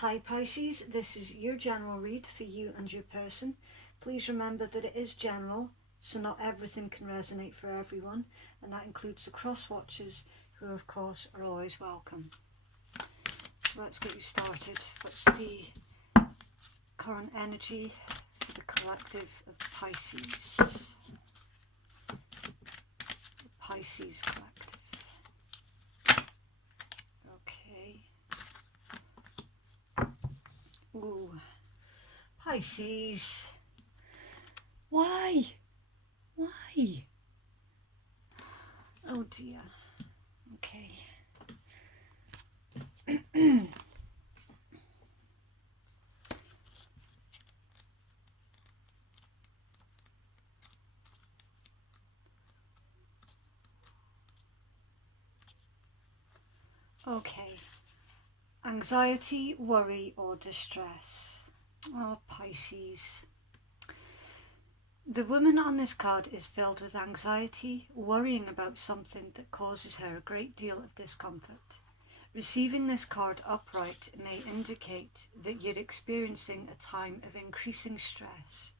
Hi Pisces, this is your general read for you and your person. Please remember that it is general, so not everything can resonate for everyone, and that includes the cross watchers, who of course are always welcome. So let's get you started. What's the current energy for the collective of Pisces? The Pisces collective. Okay. Ooh. Pisces. Why? Why? Oh dear. Okay. Okay. Anxiety, worry, or distress. Oh, Pisces. The woman on this card is filled with anxiety, worrying about something that causes her a great deal of discomfort. Receiving this card upright may indicate that you're experiencing a time of increasing stress.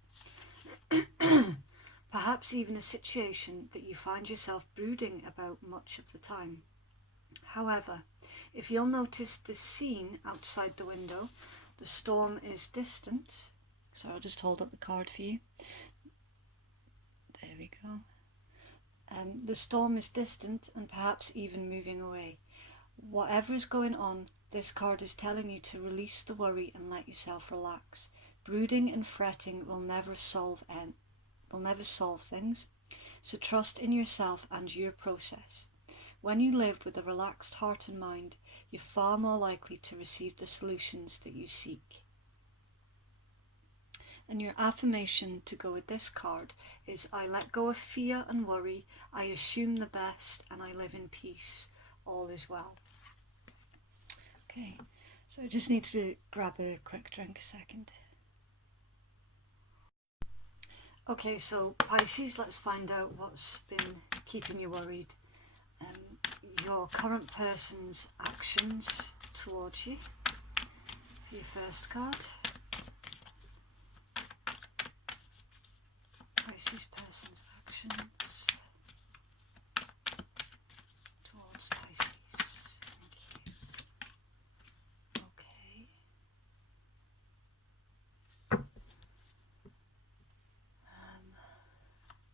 Perhaps even a situation that you find yourself brooding about much of the time. However, if you'll notice the scene outside the window, the storm is distant. So I'll just hold up the card for you. There we go. The storm is distant and perhaps even moving away. Whatever is going on, this card is telling you to release the worry and let yourself relax. Brooding and fretting will never solve things. So trust in yourself and your process. When you live with a relaxed heart and mind, you're far more likely to receive the solutions that you seek. And your affirmation to go with this card is, I let go of fear and worry, I assume the best, and I live in peace. All is well. Okay, so I just need to grab a quick drink a second. Okay, so Pisces, let's find out what's been keeping you worried. Your current person's actions towards you for your first card. Pisces person's actions towards Pisces. Thank you. Okay.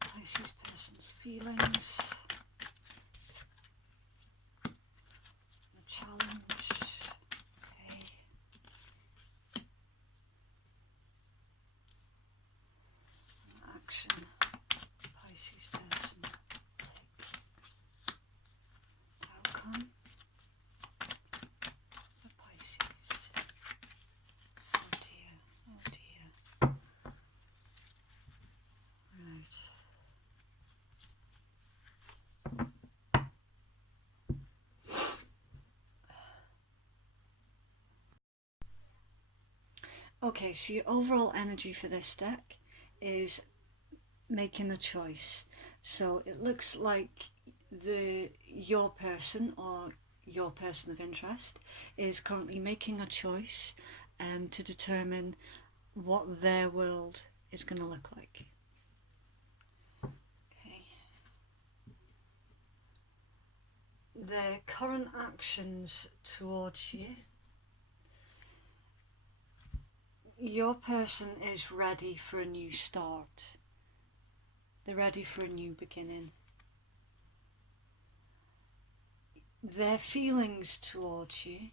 Pisces person's feelings. Challenge. Okay. Action. Pisces person. Take. Outcome. For Pisces. Oh dear. Oh dear. Right. Okay, so your overall energy for this deck is making a choice. So it looks like your person or your person of interest is currently making a choice to determine what their world is going to look like. Okay. Their current actions towards you. Your person is ready for a new start. They're ready for a new beginning. Their feelings towards you.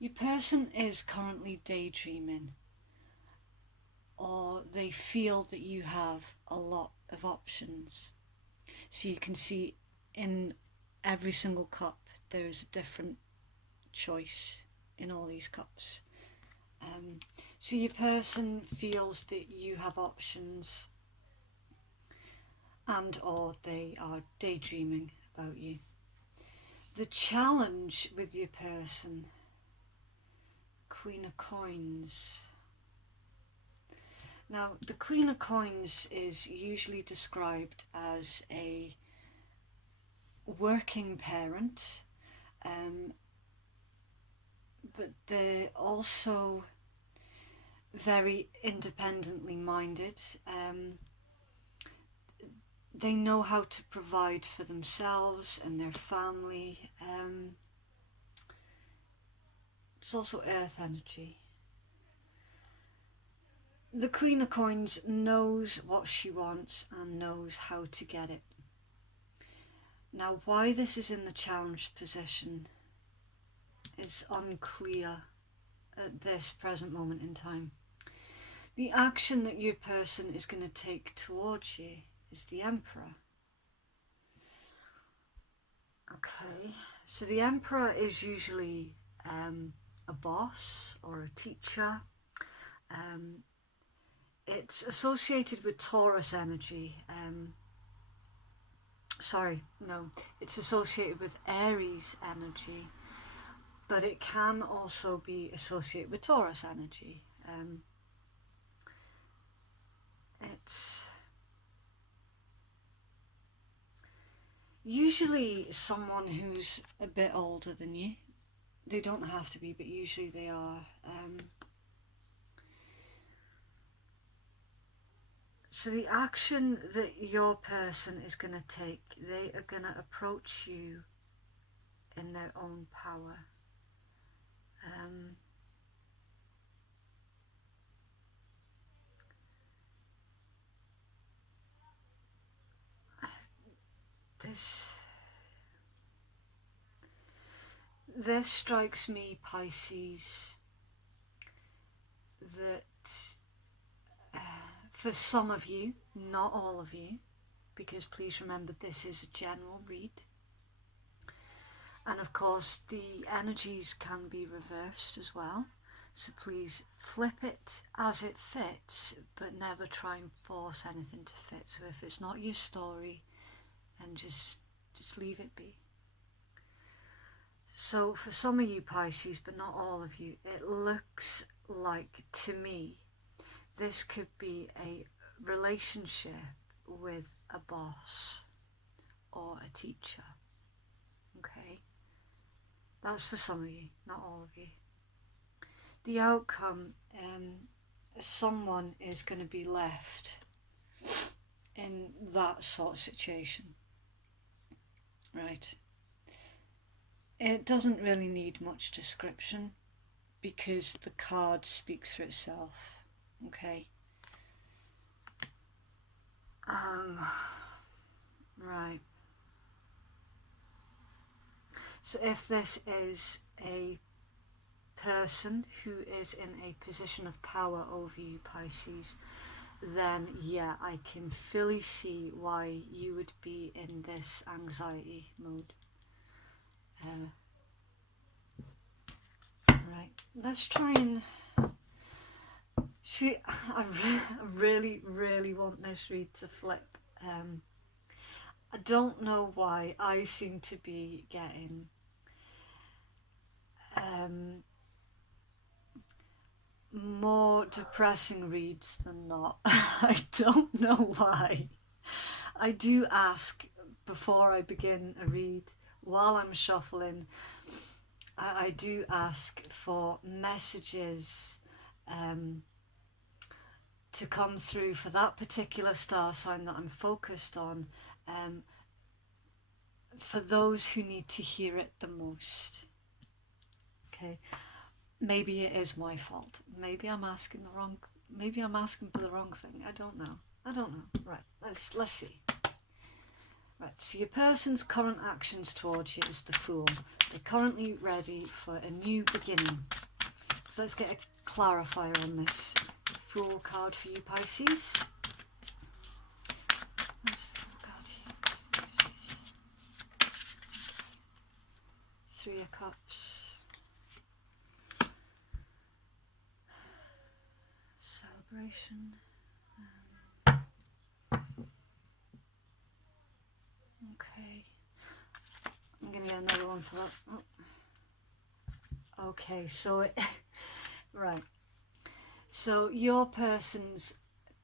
Your person is currently daydreaming, or they feel that you have a lot of options. So you can see in every single cup there is a different choice in all these cups. So your person feels that you have options, and or they are daydreaming about you. The challenge with your person, Queen of Coins. Now, the Queen of Coins is usually described as a working parent, but they're also very independently minded. They know how to provide for themselves and their family. It's also earth energy. The Queen of Coins knows what she wants and knows how to get it. Now, why this is in the challenged position is unclear at this present moment in time. The action that your person is going to take towards you is the Emperor. Okay, so the Emperor is usually a boss or a teacher. It's associated with Taurus energy. It's associated with Aries energy, but it can also be associated with Taurus energy. It's usually someone who's a bit older than you. They don't have to be, but usually they are. So the action that your person is going to take, they are going to approach you in their own power. This strikes me, Pisces, that for some of you, not all of you, because please remember this is a general read, and of course the energies can be reversed as well, so please flip it as it fits, but never try and force anything to fit. So if it's not your story, then just leave it be. So for some of you Pisces, but not all of you, it looks like, to me, this could be a relationship with a boss or a teacher. Okay? That's for some of you, not all of you. The outcome, someone is going to be left in that sort of situation. Right? It doesn't really need much description because the card speaks for itself. Okay. Right. So if this is a person who is in a position of power over you, Pisces, then yeah, I can fully see why you would be in this anxiety mode. Right, let's try and... I really want this read to flip. I don't know why I seem to be getting more depressing reads than not. I don't know why. I do ask before I begin a read, while I'm shuffling, I do ask for messages to come through for that particular star sign that I'm focused on, for those who need to hear it the most. Okay, maybe it is my fault. Maybe I'm asking for the wrong thing. I don't know. Right, let's see. Right, so your person's current actions towards you is the Fool. They're currently ready for a new beginning. So let's get a clarifier on this Fool card for you, Pisces. Where's the Fool card here, Pisces? Three of Cups. Celebration. Okay. I'm going to get another one for that. Oh. Okay, so right. So your person's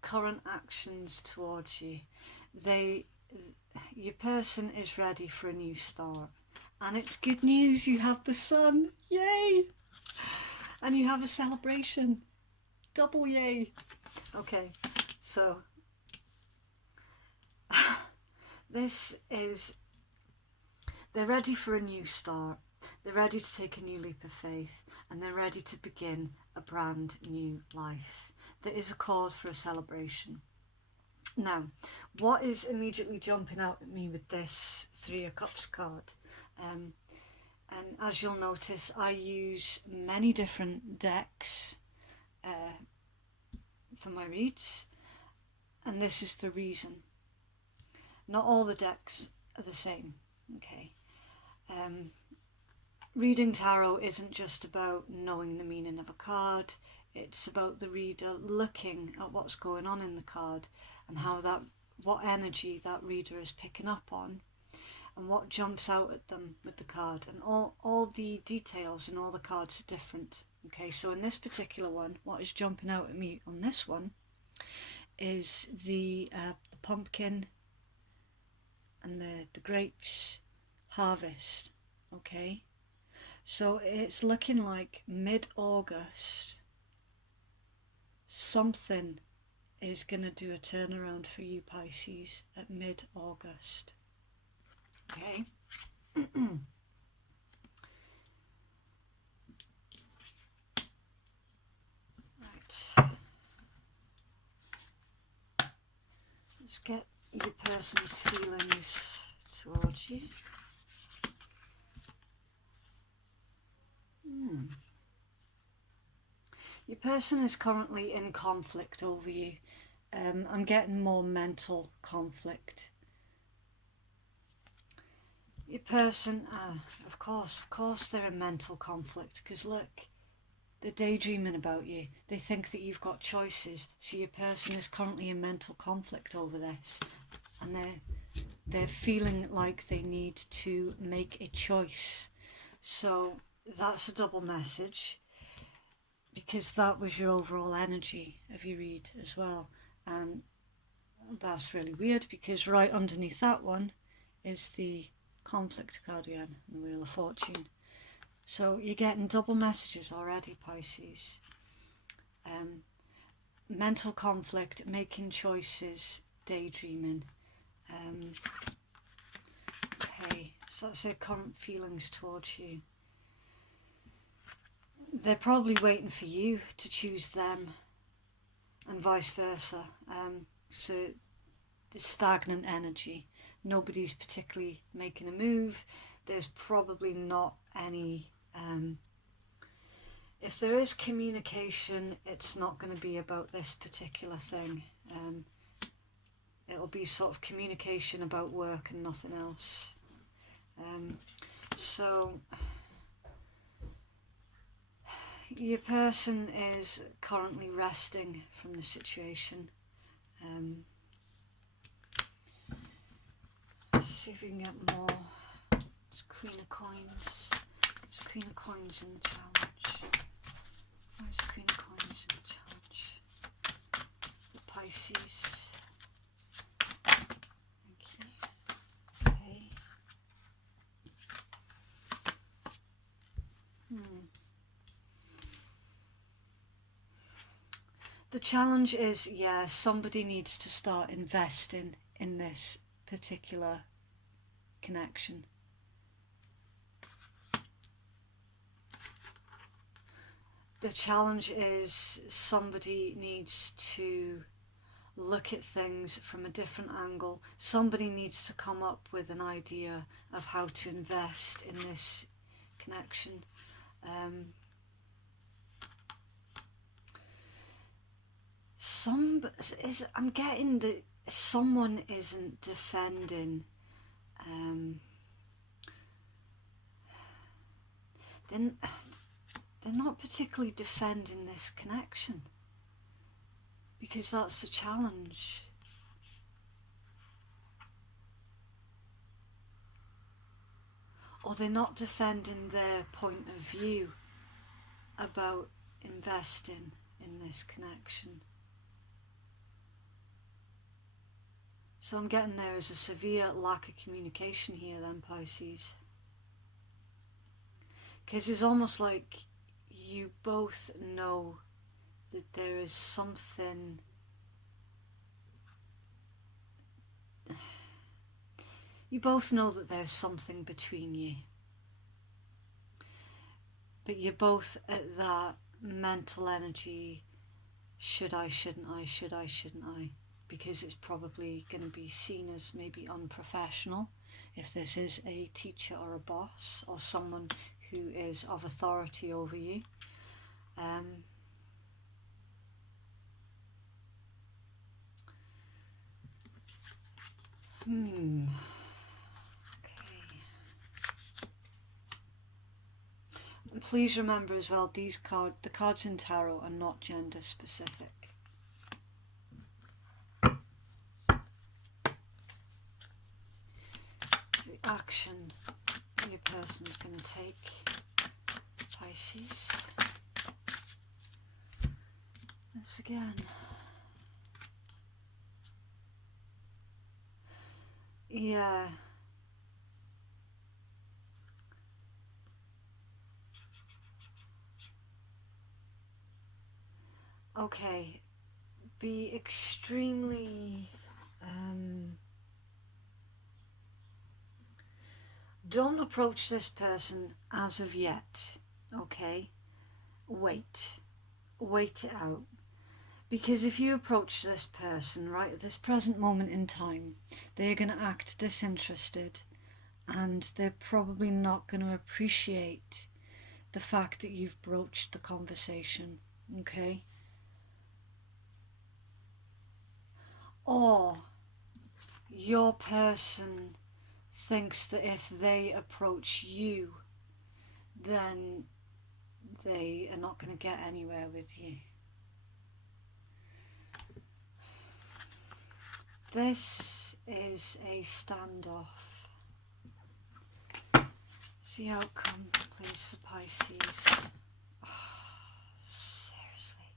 current actions towards you, your person is ready for a new start. And it's good news, you have the Sun. Yay! And you have a celebration. Double yay. Okay, so this is, they're ready for a new start. They're ready to take a new leap of faith, and they're ready to begin a brand new life. There is a cause for a celebration. Now, what is immediately jumping out at me with this Three of Cups card? And as you'll notice, I use many different decks for my reads, and this is for reason. Not all the decks are the same, okay? Reading tarot isn't just about knowing the meaning of a card, it's about the reader looking at what's going on in the card and what energy that reader is picking up on and what jumps out at them with the card. And all the details in all the cards are different. Okay, so in this particular one, what is jumping out at me on this one is the pumpkin and the grapes harvest. Okay, so it's looking like mid-August something is going to do a turnaround for you, Pisces, at mid-August. Okay. Right. Let's get your person's feelings towards you. Your person is currently in conflict over you. I'm getting more mental conflict. Your person, of course they're in mental conflict, because look, they're daydreaming about you. They think that you've got choices, so your person is currently in mental conflict over this, and they're feeling like they need to make a choice. So that's a double message, because that was your overall energy of your read as well. And that's really weird, because right underneath that one is the conflict card again, the Wheel of Fortune. So you're getting double messages already, Pisces. Mental conflict, making choices, daydreaming. Okay, so that's their current feelings towards you. They're probably waiting for you to choose them, and vice versa. So the stagnant energy. Nobody's particularly making a move. There's probably not any... if there is communication, it's not going to be about this particular thing. It'll be sort of communication about work and nothing else. So your person is currently resting from the situation. Let's see if we can get more. It's Queen of Coins. It's Queen of Coins in the challenge. Where's Queen of Coins in the challenge? The Pisces. Okay. The challenge is, yeah, somebody needs to start investing in this particular connection. The challenge is somebody needs to look at things from a different angle. Somebody needs to come up with an idea of how to invest in this connection. I'm getting that someone isn't defending. They're not particularly defending this connection, because that's the challenge. Or they're not defending their point of view about investing in this connection. So I'm getting there is a severe lack of communication here then, Pisces. Because it's almost like you both know that there is something between you, but you're both at that mental energy, should I, shouldn't I, should I, shouldn't I, because it's probably going to be seen as maybe unprofessional if this is a teacher or a boss or someone who is of authority over you. Okay. And please remember as well, the cards in tarot are not gender specific. It's the action your person's going to take, Pisces. This again. Yeah. Okay. Be extremely... don't approach this person as of yet, okay? Wait it out. Because if you approach this person right at this present moment in time, they're going to act disinterested, and they're probably not going to appreciate the fact that you've broached the conversation, okay? Or your person thinks that if they approach you, then they are not going to get anywhere with you. This is a standoff. See the outcome, please, for Pisces. Oh, seriously.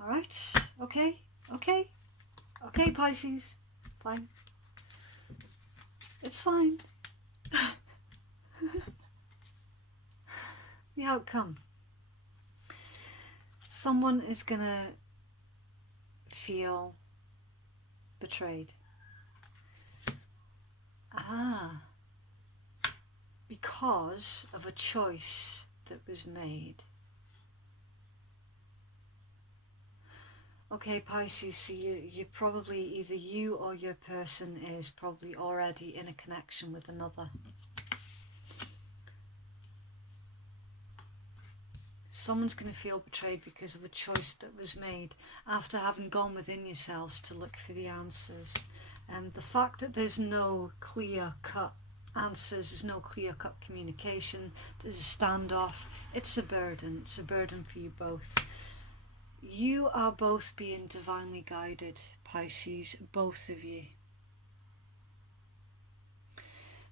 Alright, okay, Pisces. Fine. It's fine. The outcome. Someone is gonna feel betrayed. Because of a choice that was made. Okay, Pisces, so you probably, either you or your person is probably already in a connection with another. Someone's going to feel betrayed because of a choice that was made after having gone within yourselves to look for the answers. And the fact that there's no clear-cut answers, there's no clear-cut communication, there's a standoff, it's a burden. It's a burden for you both. You are both being divinely guided, Pisces, both of you.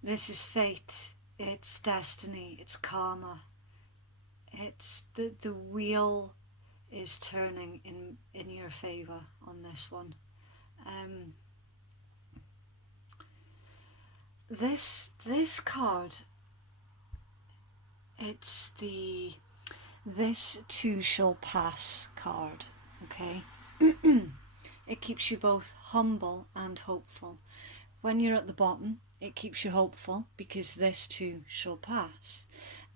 This is fate, it's destiny, it's karma. It's the wheel is turning in your favour on this one. This card, it's the "this too shall pass" card, okay? It keeps you both humble and hopeful. When you're at the bottom, it keeps you hopeful because this too shall pass.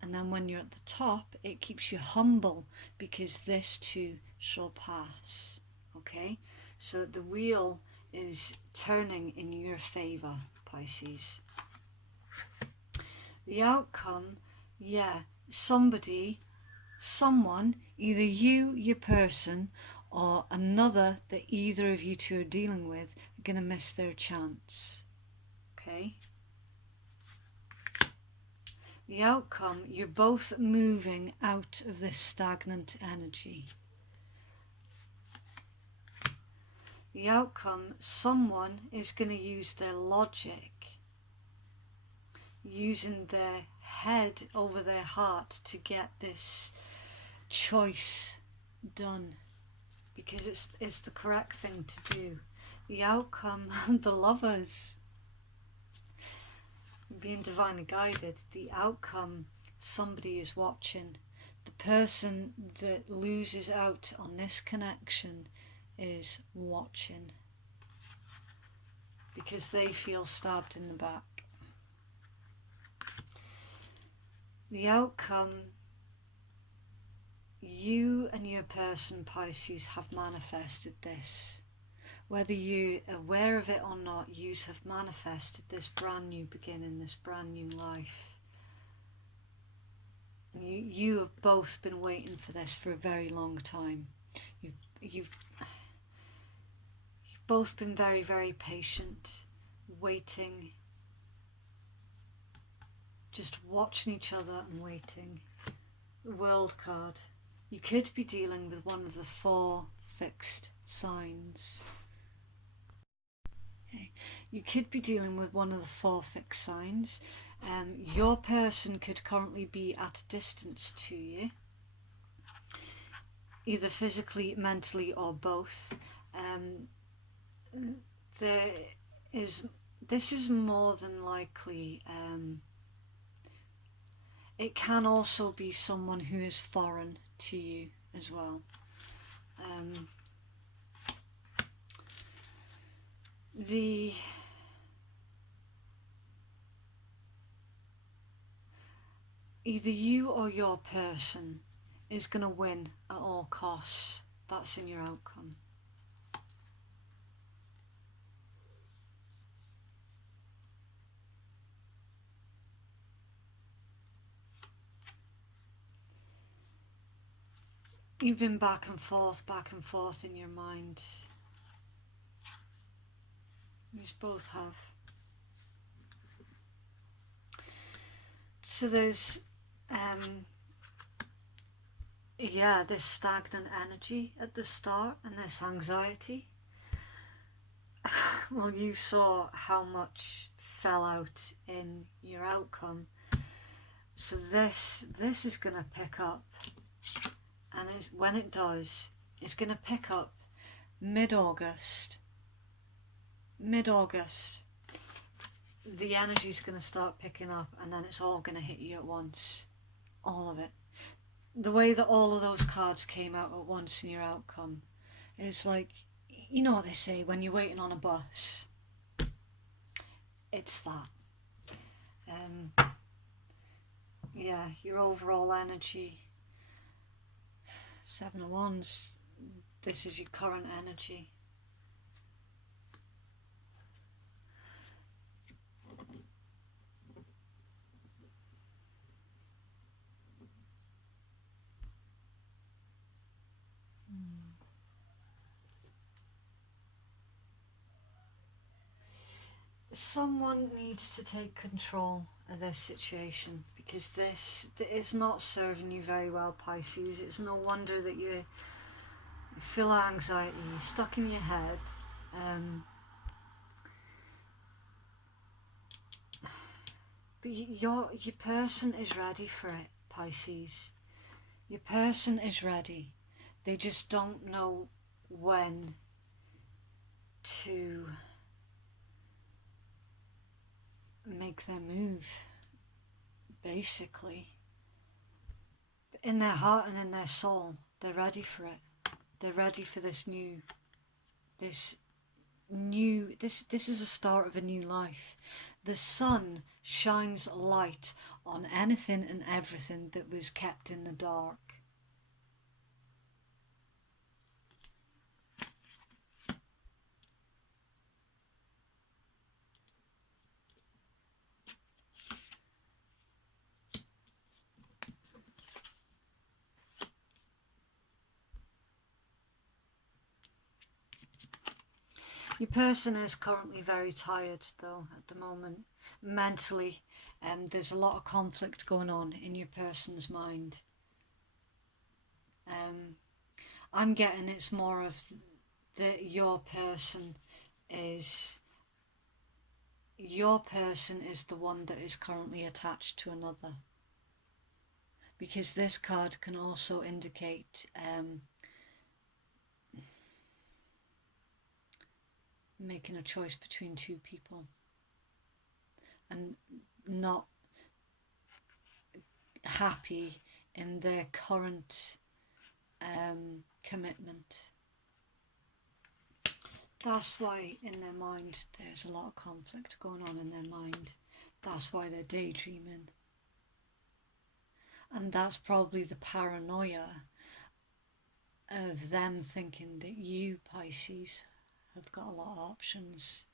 And then when you're at the top, it keeps you humble because this too shall pass, okay? So the wheel is turning in your favour, Pisces. The outcome, yeah, someone, either you, your person, or another that either of you two are dealing with, are going to miss their chance, okay? The outcome, you're both moving out of this stagnant energy. The outcome, someone is going to use their logic, using their head over their heart to get this choice done, because it's the correct thing to do. The outcome, the lovers, being divinely guided, the outcome, somebody is watching. The person that loses out on this connection is watching, because they feel stabbed in the back. The outcome, you and your person, Pisces, have manifested this. Whether you're aware of it or not, you have manifested this brand new beginning, this brand new life. You have both been waiting for this for a very long time. You've both been very, very patient, waiting, just watching each other and waiting. The World card. You could be dealing with one of the 4 fixed signs. Okay. You could be dealing with one of the 4 fixed signs. Your person could currently be at a distance to you, either physically, mentally, or both. This is more than likely. It can also be someone who is foreign to you as well. Either you or your person is going to win at all costs. That's in your outcome. You've been back and forth in your mind. You both have. So there's, this stagnant energy at the start and this anxiety. Well, you saw how much fell out in your outcome. So this is going to pick up. And when it does, it's going to pick up mid-August. The energy's going to start picking up, and then it's all going to hit you at once. All of it. The way that all of those cards came out at once in your outcome is like, you know what they say when you're waiting on a bus? It's that. Your overall energy. 7 of Wands, this is your current energy. Someone needs to take control of this situation, because this is not serving you very well, Pisces. It's no wonder that you feel anxiety stuck in your head. But your person is ready for it, Pisces. Your person is ready. They just don't know when to make their move, basically. But in their heart and in their soul, they're ready for it. They're ready for this is a start of a new life. The sun shines light on anything and everything that was kept in the dark. Your person is currently very tired, though, at the moment, mentally. There's a lot of conflict going on in your person's mind. I'm getting it's more of that your person is the one that is currently attached to another. Because this card can also indicate making a choice between 2 people and not happy in their current commitment. That's why in their mind there's a lot of conflict going on in their mind. That's why they're daydreaming. And that's probably the paranoia of them thinking that you, Pisces, have got a lot of options.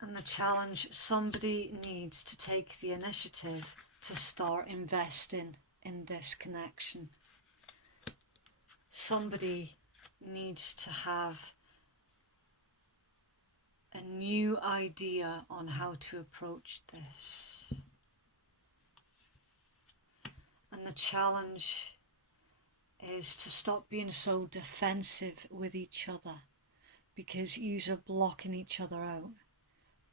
And the challenge, somebody needs to take the initiative to start investing in this connection. Somebody needs to have a new idea on how to approach this. And the challenge is to stop being so defensive with each other, because yous are blocking each other out.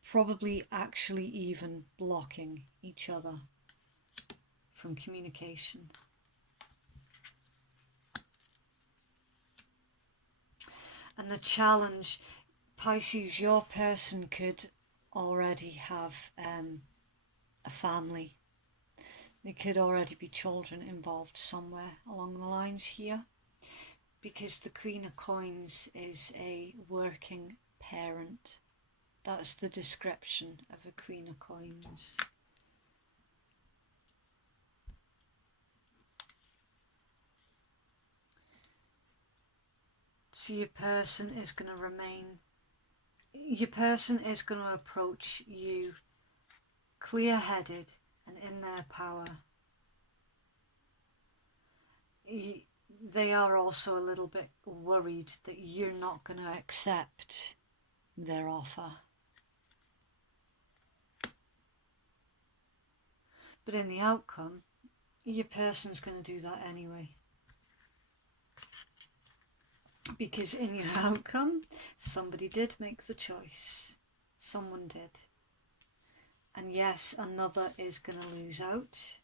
Probably actually even blocking each other from communication. And the challenge, Pisces, your person could already have a family. There could already be children involved somewhere along the lines here, because the Queen of Coins is a working parent. That's the description of a Queen of Coins. So your person is going to approach you clear-headed and in their power. They are also a little bit worried that you're not going to accept their offer. But in the outcome, your person's going to do that anyway. Because in your outcome, somebody did make the choice. Someone did. And yes, another is going to lose out.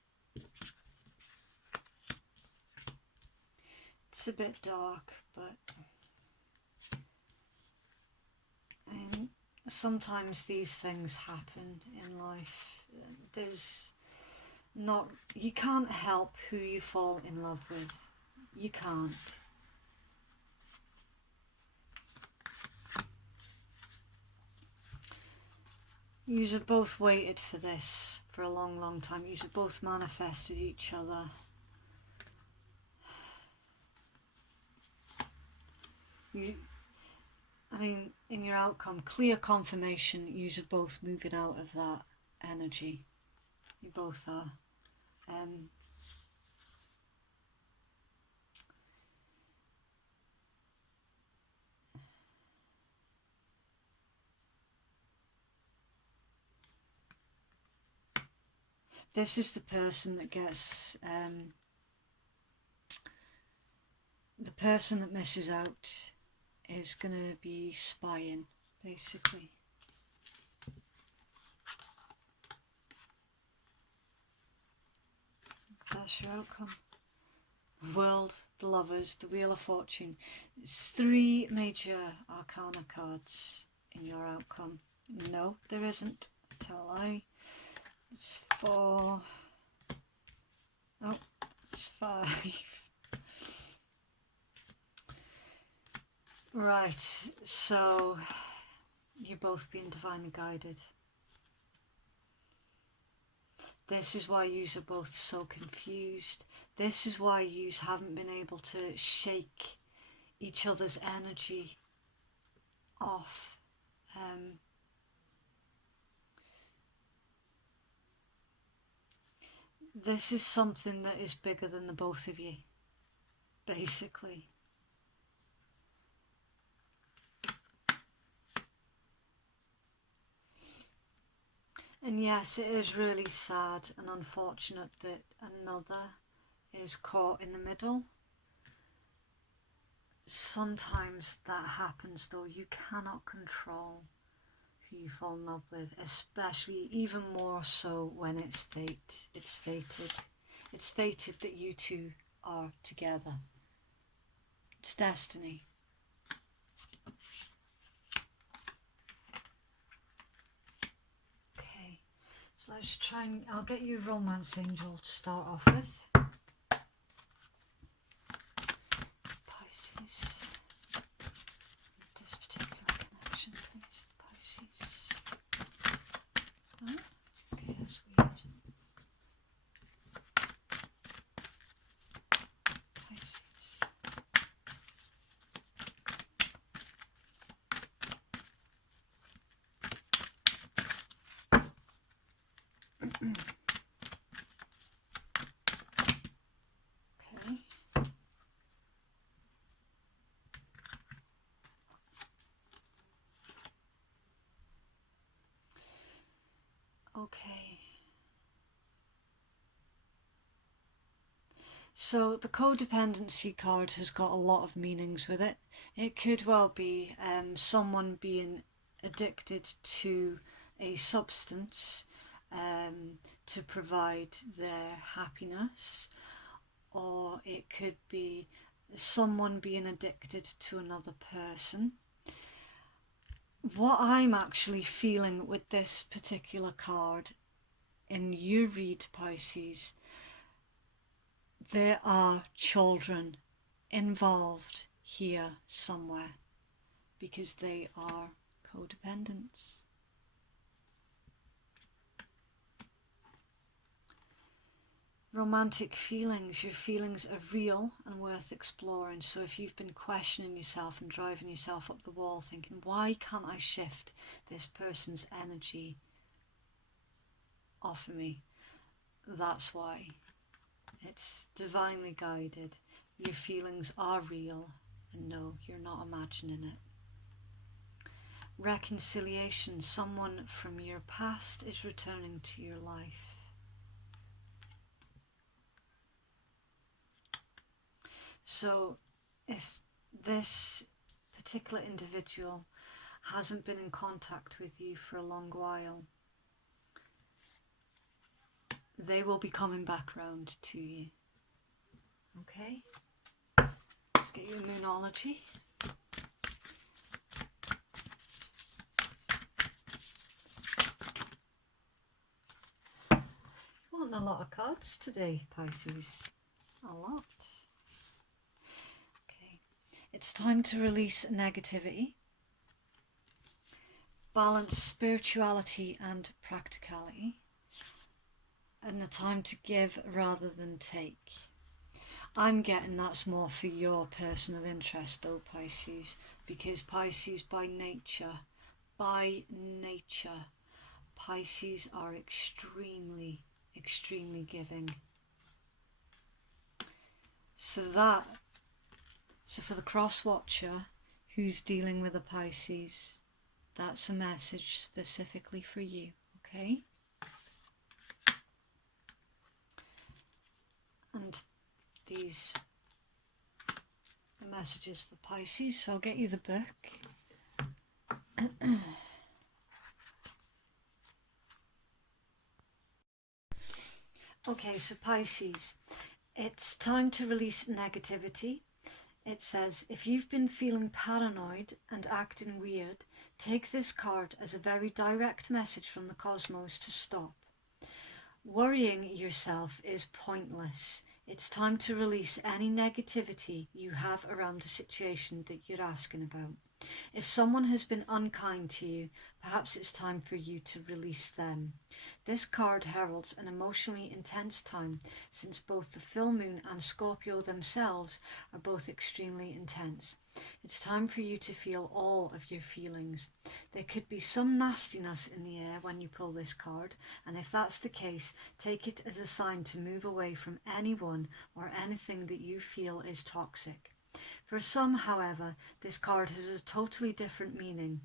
It's a bit dark, but sometimes these things happen in life. You can't help who you fall in love with. You can't. Yous have both waited for this for a long, long time. Yous have both manifested each other. In your outcome, clear confirmation, yous are both moving out of that energy. You both are. This is the person that gets, the person that misses out is going to be spying, basically. That's your outcome. The World, the Lovers, the Wheel of Fortune. It's 3 major arcana cards in your outcome. No, there isn't. Tell a lie. It's 4. Oh, it's 5. Right, so you're both being divinely guided. This is why yous are both so confused. This is why yous haven't been able to shake each other's energy off. This is something that is bigger than the both of you, basically. And yes, it is really sad and unfortunate that another is caught in the middle. Sometimes that happens though. You cannot control who you fall in love with, especially even more so when it's fate. It's fated. It's fated that you two are together. It's destiny. So let's try and I'll get you romance angel to start off with. Pisces. This particular connection, please. Pisces. Huh? Okay, that's weird. Pisces. Okay. So the codependency card has got a lot of meanings with it. It could well be someone being addicted to a substance to provide their happiness, or it could be someone being addicted to another person. What I'm actually feeling with this particular card in your read, Pisces, there are children involved here somewhere because they are codependents. Romantic feelings, your feelings are real and worth exploring. So if you've been questioning yourself and driving yourself up the wall thinking, why can't I shift this person's energy off of me? That's why. It's divinely guided. Your feelings are real, and no, you're not imagining it. Reconciliation, someone from your past is returning to your life. So if this particular individual hasn't been in contact with you for a long while, they will be coming back round to you. Okay? Let's get you a moonology. You want a lot of cards today, Pisces. A lot. It's time to release negativity, balance spirituality and practicality, and a time to give rather than take. I'm getting that's more for your personal interest though, Pisces, because Pisces by nature, Pisces are extremely giving. So for the cross-watcher who's dealing with a Pisces, that's a message specifically for you, okay? And these are messages for Pisces, so I'll get you the book. Okay, so Pisces, it's time to release negativity. It says, if you've been feeling paranoid and acting weird, take this card as a very direct message from the cosmos to stop. Worrying yourself is pointless. It's time to release any negativity you have around the situation that you're asking about. If someone has been unkind to you, perhaps it's time for you to release them. This card heralds an emotionally intense time, since both the full moon and Scorpio themselves are both extremely intense. It's time for you to feel all of your feelings. There could be some nastiness in the air when you pull this card, and if that's the case, take it as a sign to move away from anyone or anything that you feel is toxic. For some, however, this card has a totally different meaning.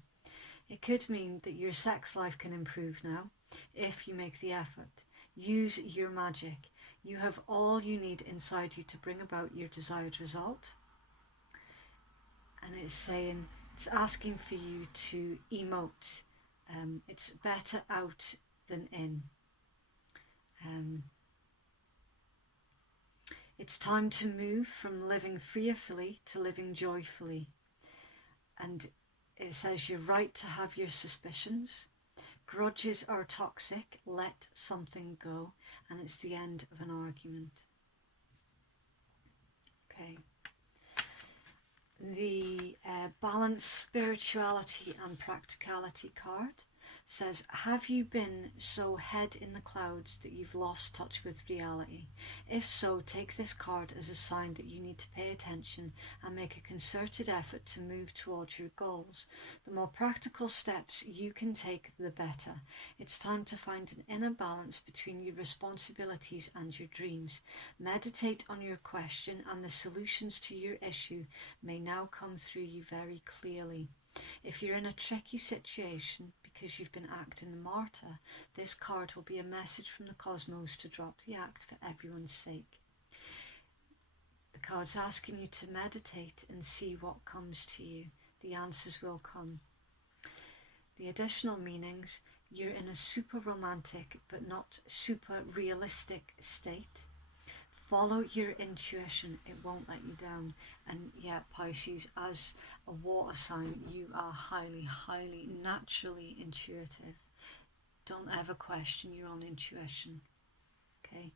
It could mean that your sex life can improve now, if you make the effort. Use your magic. You have all you need inside you to bring about your desired result. And it's asking for you to emote. It's better out than in. It's time to move from living fearfully to living joyfully. And it says you're right to have your suspicions, Grudges are toxic. Let something go. And it's the end of an argument. Okay. The Balanced Spirituality and Practicality card says, have you been so head in the clouds that you've lost touch with reality? If so, take this card as a sign that you need to pay attention and make a concerted effort to move towards your goals. The more practical steps you can take, the better. It's time to find an inner balance between your responsibilities and your dreams. Meditate on your question, and the solutions to your issue may now come through you very clearly. If you're in a tricky situation because you've been acting the martyr, this card will be a message from the cosmos to drop the act for everyone's sake. The card's asking you to meditate and see what comes to you. The answers will come. The additional meanings: you're in a super romantic but not super realistic state. Follow your intuition, it won't let you down. And yeah, Pisces, as a water sign, you are highly, highly naturally intuitive. Don't ever question your own intuition. Okay.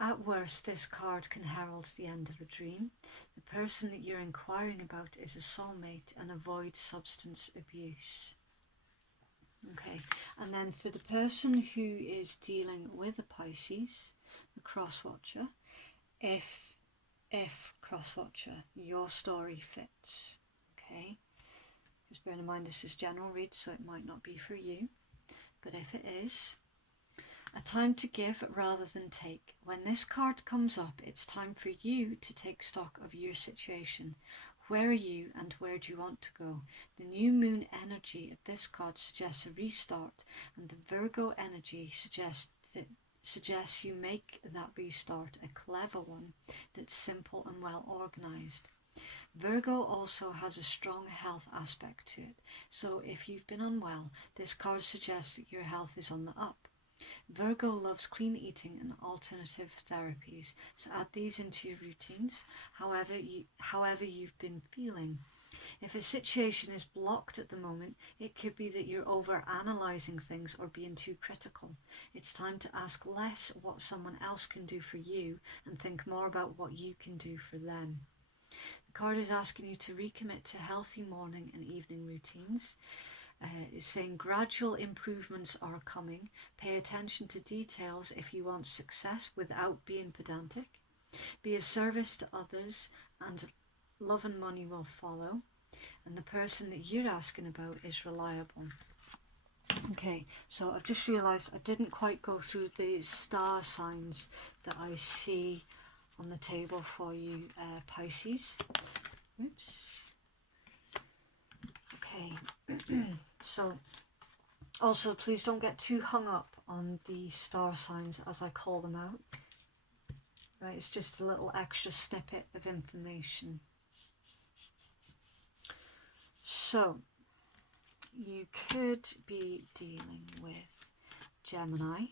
At worst, this card can herald the end of a dream. The person that you're inquiring about is a soulmate, and avoid substance abuse. Okay, and then for the person who is dealing with a Pisces, the cross-watcher, if cross-watcher, your story fits, okay? Just bear in mind this is general read, so it might not be for you, but if it is, a time to give rather than take. When this card comes up, it's time for you to take stock of your situation. Where are you and where do you want to go? The new moon energy of this card suggests a restart, and the Virgo energy suggests you make that restart a clever one that's simple and well organized. Virgo also has a strong health aspect to it, so if you've been unwell, this card suggests that your health is on the up. Virgo loves clean eating and alternative therapies, so add these into your routines, however you've been feeling. If a situation is blocked at the moment, it could be that you're over-analysing things or being too critical. It's time to ask less what someone else can do for you and think more about what you can do for them. The card is asking you to recommit to healthy morning and evening routines. It's saying gradual improvements are coming. Pay attention to details if you want success without being pedantic. Be of service to others, and love and money will follow. And the person that you're asking about is reliable. Okay, so I've just realised I didn't quite go through the star signs that I see on the table for you, Pisces. Oops. Okay. So, also please don't get too hung up on the star signs as I call them out. Right, it's just a little extra snippet of information. So, you could be dealing with Gemini,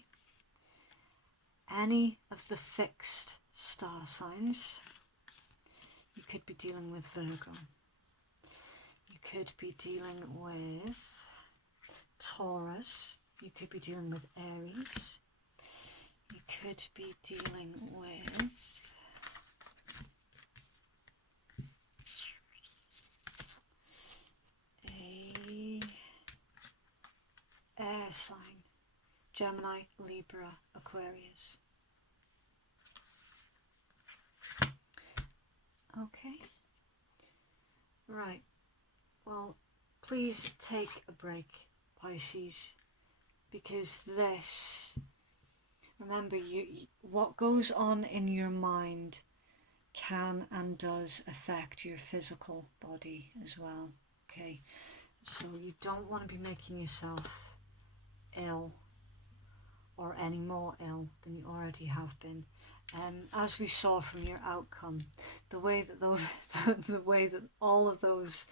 any of the fixed star signs. You could be dealing with Virgo. You could be dealing with Taurus. You could be dealing with Aries. You could be dealing with a air sign. Gemini, Libra, Aquarius. Okay. Right. Well, please take a break, Pisces, because this, remember, what goes on in your mind can and does affect your physical body as well, okay? So you don't want to be making yourself ill or any more ill than you already have been. As we saw from your outcome, the way that all of those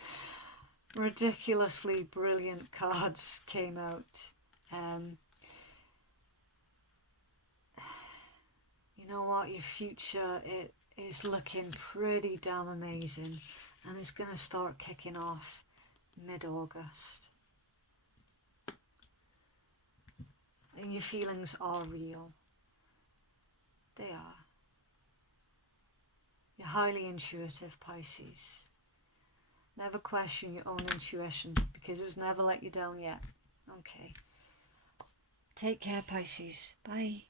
ridiculously brilliant cards came out, you know what, your future, it is looking pretty damn amazing, and it's going to start kicking off mid-August. And your feelings are real. They are. You're highly intuitive, Pisces. Never question your own intuition, because it's never let you down yet. Okay. Take care, Pisces. Bye.